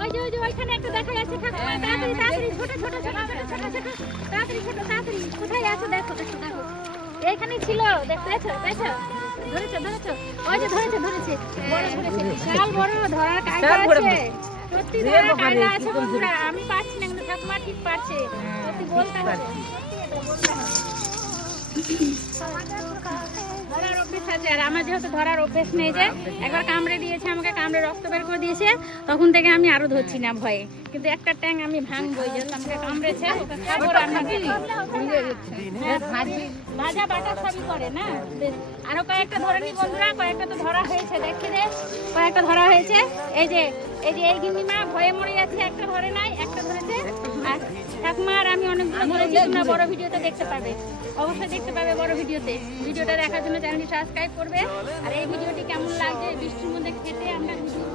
ওই যে ওইখানে একটা দেখা যাচ্ছে ঠাকুমা, তাড়াতাড়ি তাড়াতাড়ি ছোট ছোট ছোট ছোট ছোট ছোট তাড়াতাড়ি ছোট তাড়াতাড়ি কোথায় আছে দেখো দেখো দেখো এইখানেই ছিল, দেখতেছো পেয়েছো, ধরেছো ধরেছো, ওই যে ধরেছে ধরেছে বড় ধরেছে, বিশাল বড় ধরার কায়দা আছে, সত্যি ধরার কায়দা আছে বন্ধুরা। আমি পারছি না কিন্তু ঠাকুমা ঠিক পারছে, সত্যি বলতে হবে, ধরার অভ্যেস আছে। আর আমার যেহেতু ধরার অভ্যেস নেই, যে একবার কামড়ে দিয়েছে আমাকে, কামড়ে রক্ত বের করে দিয়েছে, তখন থেকে আমি আরো ধরছি না ভয়ে, কিন্তু একটা ট্যাং আমি ভাঙবো, যেহেতু আমাকে কামড়েছে ওকে খাবো রান্না করে। ভাজা বাটা সবই করে না, বেশ। আরো কয়েকটা ধরে নি বন্ধুরা, কয়েকটা তো ধরা হয়েছে, দেখে দে কয়েকটা ধরা হয়েছে। এই যে এই গিন্নিমা ভয়ে মরে যাচ্ছে, একটা ধরে নাই, একটা ধরেছে। আর ঠাকুমা আর আমি অনেকগুলো ধরেছি, তোমরা বড় ভিডিওতে দেখতে পাবে, অবশ্যই দেখতে পাবে বড় ভিডিওতে। ভিডিওটা দেখার জন্য চ্যানেলটি সাবস্ক্রাইব করবে। আর এই ভিডিওটি কেমন লাগছে, বৃষ্টির মধ্যে খেতে আমরা ভিডিও